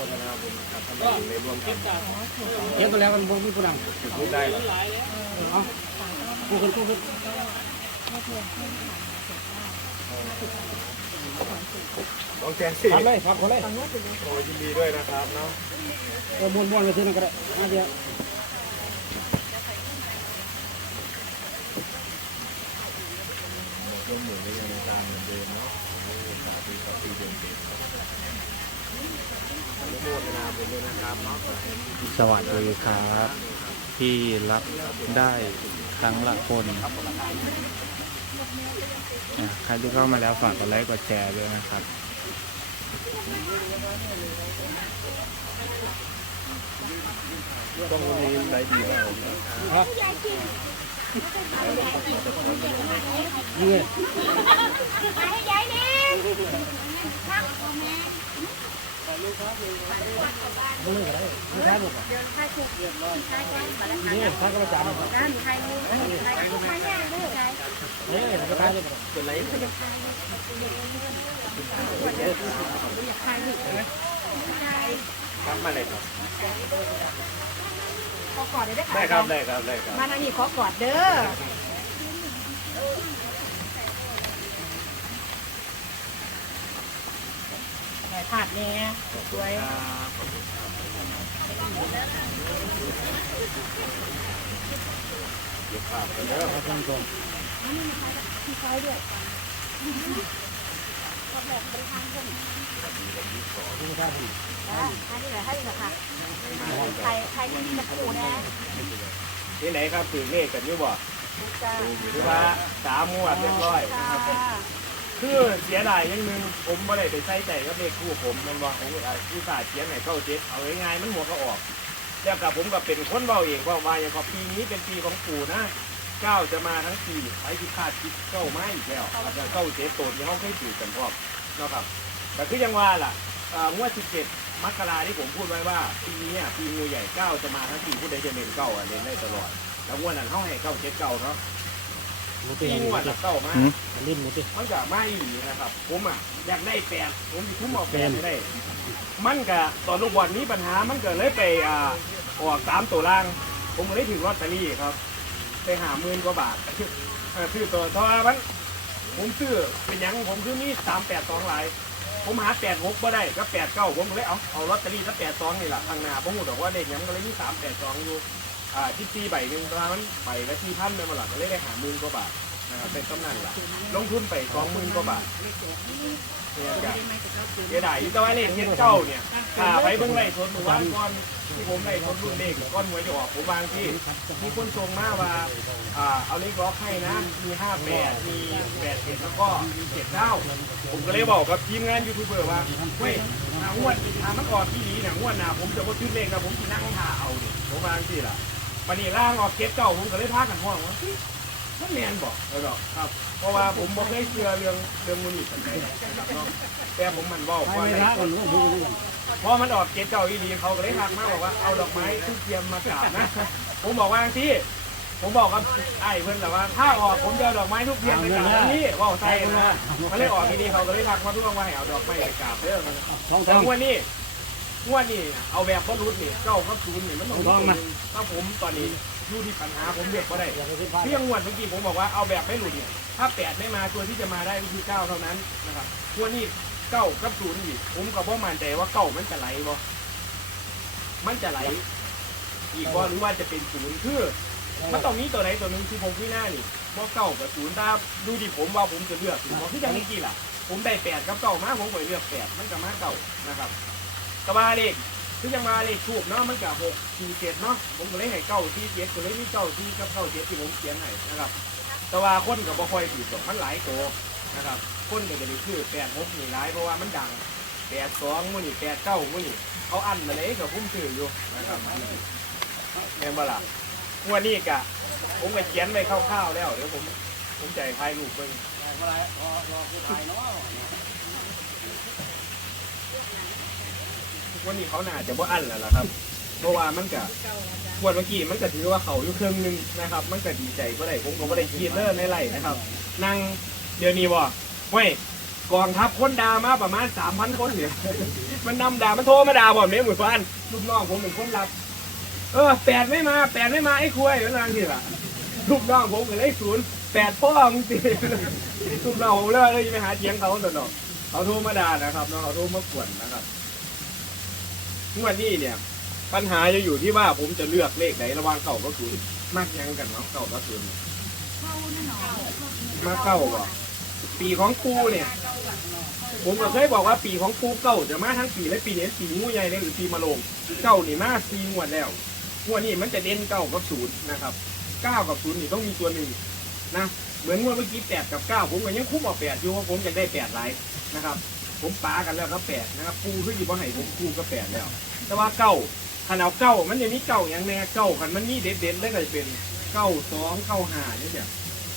อนุโมทนาบุญนะครับท่านได้ร่วมกันเก็บไปแล้วมันบ่มีผู้นจุดทูดได้เหรอำเอาผู้คนผู้คนน้องแจนสี่พับเลยครับคนเลยโอ้ยินดีด้วยนะครับเนาะเออม้วนม้วนๆกันซื้อนั่นก็ได้มาเดียว เครื่องหมุนก็ยังในตามเหมือนเดิมเนาะโอ้สาธุสาธุเดือนเต็มอนุโมทนาบุญด้วยนะครับเนาะขอให้ สวัสดีครับที่รับได้ครั้งละคนอะใครที่เข้ามาแล้วฝากกดไลค์กดแชร์ด้วยนะครับต้องวันนี้ได้ดีมากเลยนะครับนี่เลยให้ยายนี่ เอาเลยก็ได้ไม่ใช่หมดอะเดี๋ยวใครถูกเดือดร้อนใครก็มาแล้วนี่ถ้าก็มาจานเลยนะหนูใครนี่ใครก็ใครย่างด้วยใครเฮ้ยก็ได้เลยก็ได้เป็นไรอยากใครดิใครครับมาเลยครับขอกอดได้ได้ครับได้ครับได้ครับมาทางนี้ขอกอดเด้อ ไหนผาดเนี่ยสวยเดี๋ยวฝากกันเด้อเอาตรงตรงที่คอยด้วยๆไม่ใช่ผมอ่าให้นี่แหละให้นี่แหละค่ะใครใครที่มีตะปูนะที่ไหนครับถือเลขกันอยู่บ่จ้าหรือว่าสามงวดเรียบร้อยค่ะนะครับ คือเสียดายอย่างหนึงผมไ่ได้ไปใส่ใจกับเลขคู่ผมแมันบอกผมอุตส่าห์เขียนให้เข้าเจ็ดเอาง่ายๆมันหัวก็ออก แล้วกับผมก็เป็นคนเบาเองว่าว่าอย่างพอปีนี้เป็นปีของปู่นะเก้าจะมาทั้งปีไปที่คาดคิดเก้าไม่อีกแล้วอาจจะเก้าเจ็ดตัวที่เขาเคยถือกันพร้อมเนาะครับ แต่คือยังว่าล่ะอ่างวด17มกราที่ผมพูดไว้ว่าปีนี้อะปีงูใหญ่เก้าจะมาทั้งปีผู้ใดจะเน้นเก้าอะเน้นได้ตลอด แล้วงวดนั้นเขาให้เก้าเจ็ดเก้าเนาะ มูปีตีงวดหมูตีละเก้ามาหืม ลิ้นหมูตีมันก็ไม่ดีนะครับ ผมอะอยากได้แปดผมทุ่มเอาแปดให้ได้ มันก็ตอนลูกบอลนี้ปัญหามันเกิดเลยไปอ่าออกสามตัวล่าง ผมเลยถึงลอตเตอรี่ครับไปหาหมื่นกว่าบาทเออซื้อตัวเพราะว่ามันผมซื้อเป็นหยังผมคือมีสามแปดสองหลาย ผมหาแปดหกบ่ได้ก็แปดเก้าผมก็เลยเอาเอาลอตเตอรี่ถ้าแปดสองนี่แหละทางหน้าผมบอกว่าเลขหยังก็เลยมีสามแปดสองอยู่ อ่าที่ตีใบหนึ่งประมาณใบละที่พันไปมาหลักก็เลยได้หาหมื่นกว่าบาทนะครับเป็นตำนานละลงทุนไปสองหมื่นกว่าบาทเนี่ยจ้ะเสียดายอยู่แต่ว่าเลขเงินเก้าเนี่ยถ้าไปเบิ่งไล่ทนหมู่บ้านก่อนที่ผมไล่ทนรุ่นเลขก้อนหวยจะออกผมบางที่มีคนส่งมาว่าอ่าเอาเลขล็อกให้นะมีห้าแปดมีแปดเจ็ดแล้วก็มีเจ็ดเก้าผมก็เลยบอกกับทีมงานยูทูบเบอร์ว่าเฮ้ยหางวดหามันออกที่นี้เนี่ยงวดหน้าผมจะว่าชุดเลขนะผมจะนั่งหาเอาเนี่ยผมบางที่ล่ะ วันนี้ล่างออกเก็ตเก้าผมก็เลยพากันห้องว่าเฮ้ยมันแมนบอกเลยบอกครับ เพราะว่าผมบอกเคยเชื่อเรื่องเรื่องมูลนิธินะครับเนาะแต่ผมมันบอกไปว่าไม่ในรักกันหนูหมูกันพอมันออกเกตเก่าอีดีเขาก็เลยทักมาบอกว่าเอาดอกไม้ทุกเทียมมากราบนะ ผมบอกว่าที่ผมบอกกับไอ้เพื่อนแหละว่า ถ้าออกผมจะเอาดอกไม้ทุกเทียมไปกราบอันนี้ว่าใส่นะมันเลยออกอีดีเขาก็เลยทักมาทุกวันว่าให้เอาดอกไม้ไปกราบเด้อมันท้องท้แต่องงวดนี้ งวดนี้เอาแบบก็รุดนี่เก้าก็ศูนย์นี่มันต้องมีตัวหนึงถ้าผมตอนนี้อยู่ที่ปัญหาผมเลือกก็ได้อย่าไปขึ้นฟ้าเรื่องงวดเมื่อกี้ผมบอกว่าเอาแบบไม่หลุดเนี่ยถ้าแปดไม่มาตัวที่จะมาได้ก็คือเก้าเท่านั้นนะครับงวดนี้เก้ากับศูนย์อีกผมก็บ่มั่นใจว่าเก้ามันจะไหลบ่มันจะไหล อีกบ่หรือว่าจะเป็นศูนย์คือ มันต้องมีตัวไหนตัวหนึ่งที่ผมพี่หน้านี่บ่เก้ากับศูนย์ถ้าดูดิผมว่าผมจะเลือกศูนย์บ่คืออย่างนี้กี่ล่ะ ผมได้แปดกับเก้ามาผมก็เลือกแปดมันก็มาเก้านะครับ กระบาเลขคือยังมาเลขถูกเนาะมันก็หกสี่เจ็ดเนาะผมก็เลยให้เก้าสี่เจ็ดก็เลยมีเก้าสี่กับเก้าเจ็ดที่ผมเขียนให้นะครับ แต่ว่าคนกับบ่คอยผิดหรอกมันหลายตัวนะครับคนก็จะได้คือแปดหกนี่หลายเพราะว่ามันดังแปดสองมื้อนี่แปดเก้ามื้อนี่เอาอันมาเลยกับพุ่มถืออยู่นะครับแม่นบ่ล่ะงวดนี้กะผมก็เขียนไว้คร่าวๆแล้วเดี๋ยวผมผมจะให้ถ่ายรูปเบิ่ง วันนี้เขาน่าจะบ่อันแล้วล่ะครับเพราะว่ามันก็งวดเมื่อกี้มันก็ถือว่าเขาอยู่เครื่องหนึงนะครับ มันก็ดีใจก็ได้ผมก็ไม่ได้คิดเลิศในไรนะครับ นั่งเดี๋ยวนี้บ่เว้ยกองทัพคนด่ามาประมาณสามพันคนเนี่ย มันนำด่ามันโทรมาด่าผมเนี่ยหมู่บ้านลูกน้องผมเป็นคนรับ เออแปดไม่มาแปดไม่มาไอ้คุยมันนางที่ล่ะลูกน้องผมก็เลยศูนย์แปดพ่อมึงสิลูกน้องผมเลยเลยไปหาเจียงเขาตลอดเขาโทรมาด่านะครับน้องเขาโทรมากวนนะครับ งวดนี้เนี่ย ปัญหาจะอยู่ที่ว่าผมจะเลือกเลขไหนระหว่างเก่าก็คือมากยังกันเนาะเก่าก็คือเข้าแน่นอนมาเก่าอะปีของปูเนี่ย ผมก็เคยบอกว่าปีของปูเก่าจะมาทั้งปีและปีนี้ปีงูใหญ่เลยหรือปีมะโรงเก่านี่มาปีงวดแล้วงวดนี้มันจะเด่นเก้ากับศูนย์นะครับเก้ากับศูนย์นี่ต้องมีตัวหนึ่งนะเหมือนงวดเมื่อกี้แปดกับเก้าผมก็ยังคุ้มเอาแปดอยู่เพราะผมจะได้แปดหลายนะครับ ผมปากันแล้วครับแปดนะครับปูขึ้นอยู่บ่ให้ผมปูก็แปดแล้ว แต่ว่าเก้าขนเอาเก้ามันจะมีเก้าอย่างแน่เก้าขันมันมีเด็ดเด็ดเลยก็จะเป็นเก้าสองเก้าห้าเนี่ย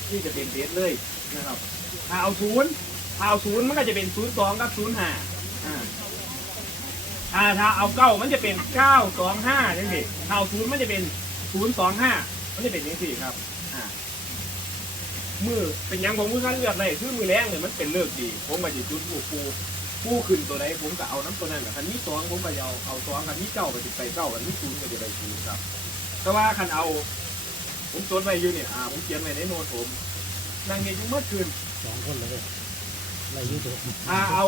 นี่จะเป็นเด็ดเลยนะครับถ้าเอาศูนย์ถ้าเอาศูนย์มันก็จะเป็นศูนย์สองกับศูนย์ห้าอ่าถ้าถ้าเอาเก้ามันจะเป็นเก้าสองห้าจังสิถ้าเอาศูนย์มันจะเป็นศูนย์สองห้ามันจะเป็นยังสี่ครับอ่ามือเป็นยังผมมือขั้นเลือกเลยคือมือแรงเนี่ยมันเป็นเลือกดี ผมมาจะจุดปูปู ปูขึ้นตัวไหนผมก็เอาน้ำตัวนั้นแหละคันนี้สองผมก็จะเอาเอาสองคันนี้เก้าก็จะไปเก้าคันนี้ศูนย์ก็จะไปศูนย์ครับ แต่ว่าคันเอา ผมจดไว้อยู่เนี่ยอ่าผมเขียนไว้ในโน้ตผมนั่งเนี่ยอยู่เมื่อคืนสองคนเลยไรยูทูบถ้าเอา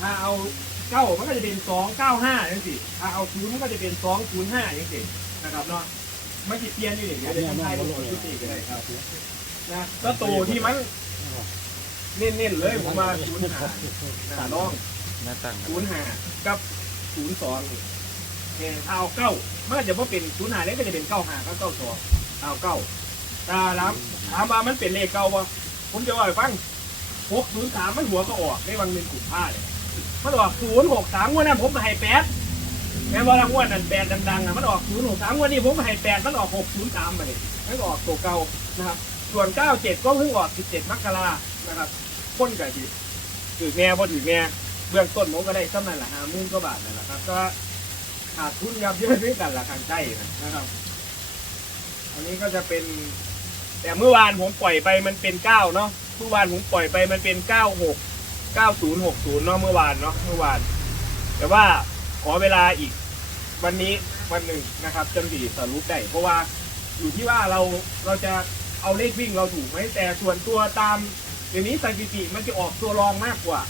ถ้าเอาเก้ามันก็จะเป็นสองเก้าห้าอย่างสิถ้าเอาศูนย์มันก็จะเป็นสองศูนย์ห้าอย่างสินะครับเนาะไม่จิเปลี่ยนอยู่อย่างเดียวเลยทำไทยเป็นคนชุดนี้ก็ได้ครับนะแล้วตัวที่มัน เน้นๆเลยผมมาศูนย์ห้าหน้าน้องหน้าตั้งศูนย์ห้ากับศูนย์สองเนี่ยถ้าเอาเก้ามันก็จะว่าเป็นศูนย์ห้าเนี่ยก็จะเป็นเก้าห้าก็เก้าสองเอาเก้าตาล้ำถามว่ามันเป็นเลขเก้าปะผมจะว่าให้ฟังหกศูนย์สามมันหัวก็ออกในวังหนึ่งขุมผ้าเลยมันออกศูนย์หกสามงวดนั้นผมก็ให้แปดแม้ว่าละงวดนั้นแปดดังๆอะมันออกศูนย์หกสามงวดนี้ผมก็ให้แปดมันออกหกศูนย์สามมาเลยมันก็ออกตัวเก่านะครับส่วนเก้าเจ็ดก็เพิ่งออกสิบเจ็ดมกรานะครับ พ้นกับที่ถือแง่พอถือแง่เบื้องต้นผมก็ได้สักนั่นแหละห้าหมื่นกว่าบาทนั่นแหละครับ ก็ขาดทุนยับเยินด้วยกันละทางใจนะครับ อันนี้ก็จะเป็น แต่เมื่อวานผมปล่อยไปมันเป็นเก้าเนาะเมื่อวานผมปล่อยไปมันเป็นเก้าหกเก้าศูนย์หกศูนย์เนาะเมื่อวานเนาะเมื่อวาน แต่ว่าขอเวลาอีกวันนี้วันหนึ่งนะครับจนดีสรุปได้เพราะว่าอยู่ที่ว่าเราเราจะเอาเลขวิ่งเราถูกไหมแต่ส่วนตัวตาม เดี๋ยวนี้สถิติมันจะออกตัวรองมากกว่า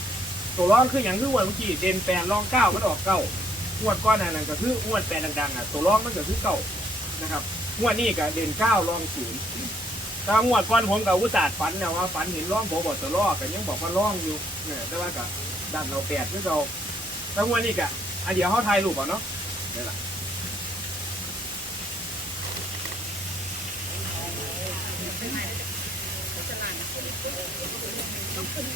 ตัวรองคืออย่างที่วันเมื่อกี้เด่นแปดรองเก้ามันออกเก้างวดก้อนนั้นก็คืองวดแปดดังๆอะตัวรองมันก็คือเก้านะครับงวดนี้ก็เด่นเก้ารองศูนย์ถ้างวดก่อนผมกับอุตส่าห์ฝันนะว่าฝันเห็นร่องผมบอกจะล่อกันยังบอกว่าร่องอยู่เนี่ยแต่ว่ากับดันเราแปดที่เราถ้างวดนี้กะอันเดียวเขาถ่ายรูปเอาเนาะนี่แหละ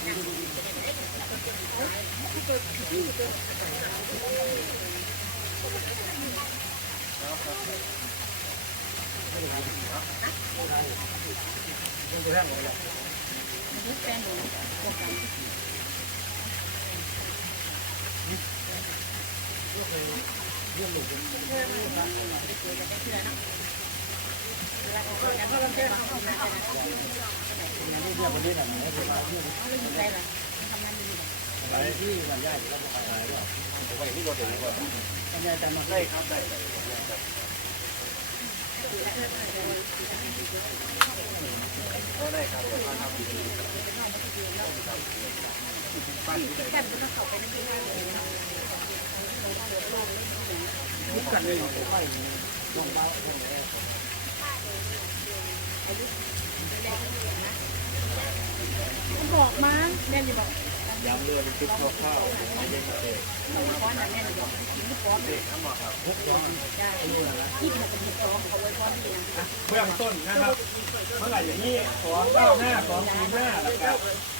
ครั บได้ได้ได้ครับเดี๋ยวมาทำดีปั้นได้ทุกกันเลย บอกมาแม่อยู่บอกย้ำเรื่องคลิปคร่าวๆไม่ได้มาเลยก้อนนั้นแม่นอยู่กินลูกก้อนเด็กทั้งหมดครับจ้ายี่สิบหกเป็นสองเขาไว้ก้อนเดียวเบื้องต้นนะครับ เมื่อไหร่อย่างนี้สองเก้าหน้าสองศูนย์ห้าแล้วก็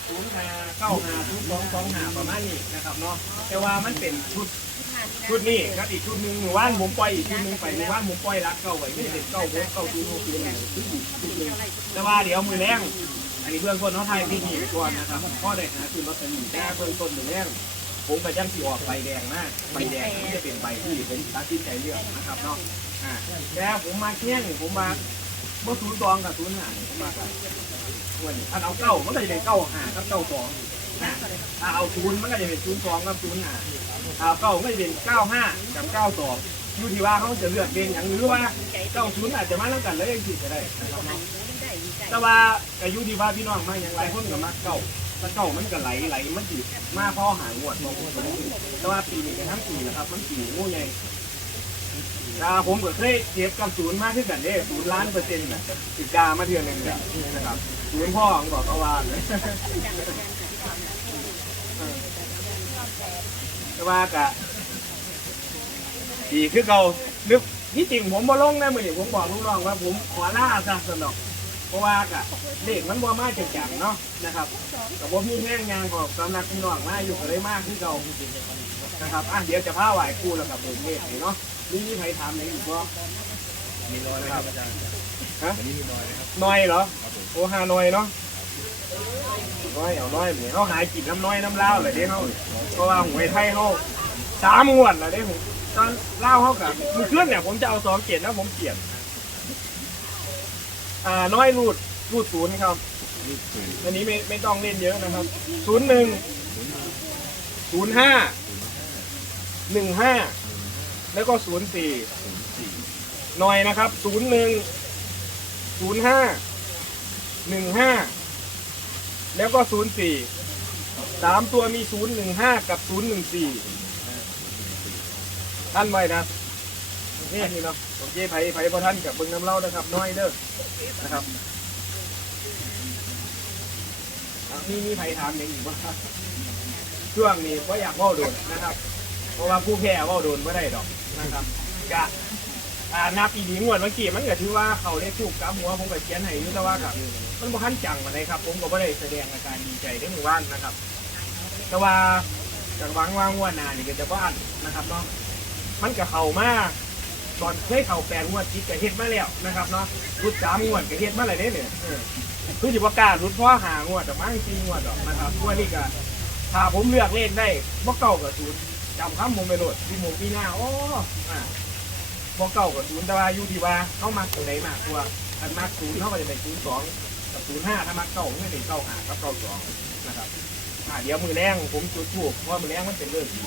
ศูนย์ห้าเก้าห้าศูนย์สองสองห้าประมาณนี้นะครับเนาะแต่ว่ามันเป็นชุดชุดนี้ครับอีกชุดหนึ่งหมู่บ้านผมปล่อยอีกชุดหนึ่งไปหมู่บ้านผมปล่อยรักเก่าไว้ไม่เป็นเก่าโบเก่าตูโนตูนชุดอีกชุดหนึ่งแต่ว่าเดี๋ยวมือแรง อันนี้เบื้องต้นเขาไทยพี่นี่ไปก่อนนะครับพ่อได้หาซื้อลอตเตอรี่แต่เบื้องต้นมือแรงผมกับจังสีออกใบแดงนะใบแดงที่จะเป็นใบที่ผมตัดสินใจเลือกนะครับเนาะอ่าแต่ผมมาเที่ยงผมมาเมื่อศูนย์สองกับศูนย์หานผมมากันวันนี้ถ้าเอาเก้ามันก็จะเป็นเก้าห้ากับเก้าสองนะถ้าเอาศูนย์มันก็จะเป็นศูนย์สองกับศูนย์ห้าอ่าเก้าไม่เป็นเก้าห้ากับเก้าสองอยู่ที่ว่าเขาจะเลือกเป็นอย่างหรือว่าเก้าศูนย์อาจจะมาแล้วกันแล้วยังผิดก็ได้นะครับ แต่ว่าอายุที่ว่าพี่น้องมาอย่างไรคนกับมาเก้าถ้าเก้ามันก็ไหลไหลมันจีมาพ่อหางวดลงแต่ว่าปีนี้เป็นทั้งปีนะครับ มันปีงูใหญ่ตาผมก็เคยเทียบกับศูนย์มากขึ้นกันเด้ศูนย์ล้านเปอร์เซ็นต์น่ะติดดามาเดือนหนึ่งเนี่ยนะครับศูนย์พ่อของบอกเขาว่าเลยแต่ว่ากะดีคือเขานึกที่จริงผมบ่ลงนะมือผมบอกลูกน้องว่าผมขอล่าซะสนอก เพราะว่ากะเลขมันบ่มาจังๆเนาะนะครับแต่ว่ามีแห้งยางของสำนักพี่น้องมาอยู่ก็เลยมากที่เรานะครับอะเดี๋ยวจะพาไหวครูแล้วกับผมเลขให้เนาะนี่มีใครถามไหนอีกบ่มีร้อยไหมครับอาจารย์ฮะอันนี้มีร้อยไหมครับน้อยเหรอโอ้ฮาน้อยเนาะน้อยเอาน้อยเหมือนเขาหายกินน้ำน้อยน้ำเล่าวเลยเด้เขาเพราะว่าหวยไทยเขาสามงวดเลยเด้ผมตอนเล่าวเขากับมือเคลื่อนเนี่ยผมจะเอาสองเกียรนะผมเกียร อ่าน้อยรูดรูดศูนย์ครับ อันนี้ไม่ไม่ต้องเล่นเยอะนะครับศูนย์หนึ่งศูนย์ห้าหนึ่งห้าแล้วก็ศูนย์สี่หน่อยนะครับศูนย์หนึ่งศูนย์ห้าหนึ่งห้าแล้วก็ศูนย์สี่สามตัวมีศูนย์หนึ่งห้ากับศูนย์หนึ่งสี่ท่านไว้นะ นี่นี่เนาะโอเคไผ่ไผ่พอท่านกับเบิ้งน้ำเล่านะครับ น้อยเด้อนะครับอะมีมีไผ่ถามอย่างอีกบ้างครับช่วงนี้ก็อยากเว่าโดนนะครับ เพราะว่าผู้แพ้เว่าโดนไม่ได้ดอกนะครับกะอ่านาปีนี้งวดเมื่อกี้มันก็ถือว่าเขาได้ถูกกับหัวผมก็เขียนให้ยุแต่ว่ากับมันบ่ขั้นจังมาเลยครับ ผมก็ไม่ได้แสดงอาการดีใจได้หมู่บ้านนะครับ แต่ว่าจากหวังว่างวดหนานี่ก็จะบ้านนะครับเนาะมันก็เข้ามา ตอนเคยเข้าแปดงวดจิตก็เฮ็ดมาแล้วนะครับเนาะรุดสามงวดก็เฮ็ดมาอะไรเนี่ยเออคือสิบ่กล้ารุดเพราะหางวดแต่มั่งสี่งวดดอกนะครับงวดนี้ก็ถ้าผมเลือกเลขได้บ่เก่ากับศูนย์จำคำผมไปโหลดที่หมงปีหน้าอ๋ออ่าบ่เก่ากับศูนย์แต่ว่าอยู่ที่ว่าเข้ามักตัวไหนมากกว่าอันมักศูนย์เขาก็จะเป็นศูนย์สองกับศูนย์ห้าถ้ามักเก่าก็เป็นเก้าห้ากับเก้าสองนะครับอ่าเดี๋ยวมือแรงผมจุดทูบเพราะมือแรงมันเป็นเรื่องดี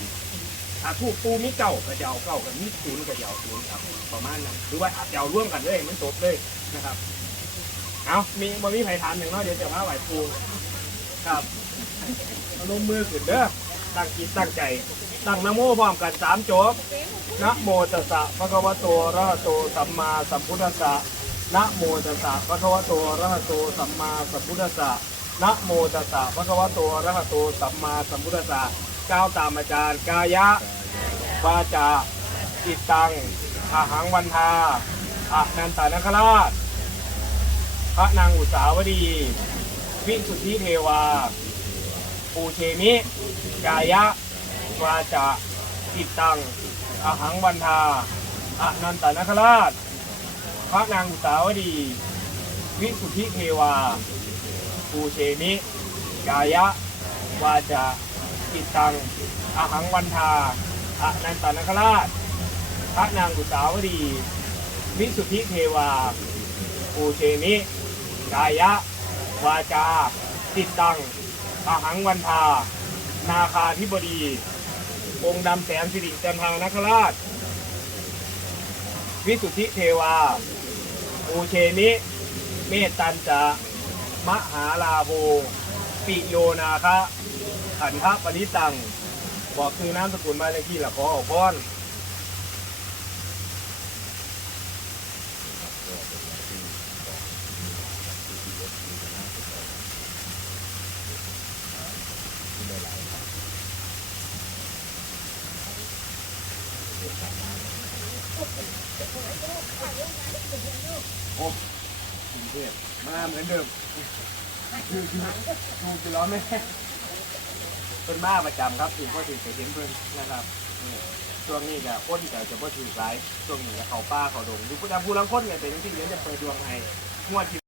ถ้าทูบปูมีเก่าก็จะเอาเก่ากับมีศูนย์ก็จะเอาศูนย์ครับ ประมาณนั้นหรือว่าอาจจะเอาร่วมกันเลยมันจบเลยนะครับเอามีบ่มีไผ่ถามหนึ่งเนาะเดี๋ยวจะพาไหวปูครับเอาลงมือขึ้นเด้อตั้งจิตตั้งใจ ตั้งนะโมพร้อมกันสามจบนะโมตัสสะภะคะวะโตอะระหะโตสัมมาสัมพุทธัสสะนะโมตัสสะภะคะวะโตอะระหะโตสัมมาสัมพุทธัสสะนะโมตัสสะภะคะวะโตอะระหะโตสัมมาสัมพุทธัสสะ ก้าวตามอาจารย์ กายะวาจาจิตตังอาหังวันทาอะนันตานคราช พระนางอุสาวดี วิสุทธิเทวา ปูเชมิ กายะวาจาจิตตังอาหังวันทาอนันตานคราช พระนางอุสาวดี วิสุทธิเทวา ปูเชมิ กายะวาจา จิตตังอาหังวันทาอนันตนคราช พระนางอุสาวดีวิสุทธิเทวาปูเชมิกายะ วาจา จิตตังอาหังวันทา นาคาธิบดี องค์ดำแสนสิริจันทางนคราช วิสุทธิเทวาอูเชมิเมตตันจะมหาลาโภปิโยนาคะ ขันทะปนิตัง บอกคือน้ำสกุลมาในที่ละขอออกพ้อนโอ้กรุงเทพมาเหมือนเดิมคือคือถูกจะร้อนไหม เป็นมาประจำครับถือว่าถือไปเห็นเพิ่นนะครับนี่ช่วงนี้ก็คนก็จะบ่ถือหลายช่วงนี้ก็เขาป้าเขาดงดูผู้ดำผู้ลังคนก็เป็นที่เดี๋ยวจะเปิดดวงให้งวดที่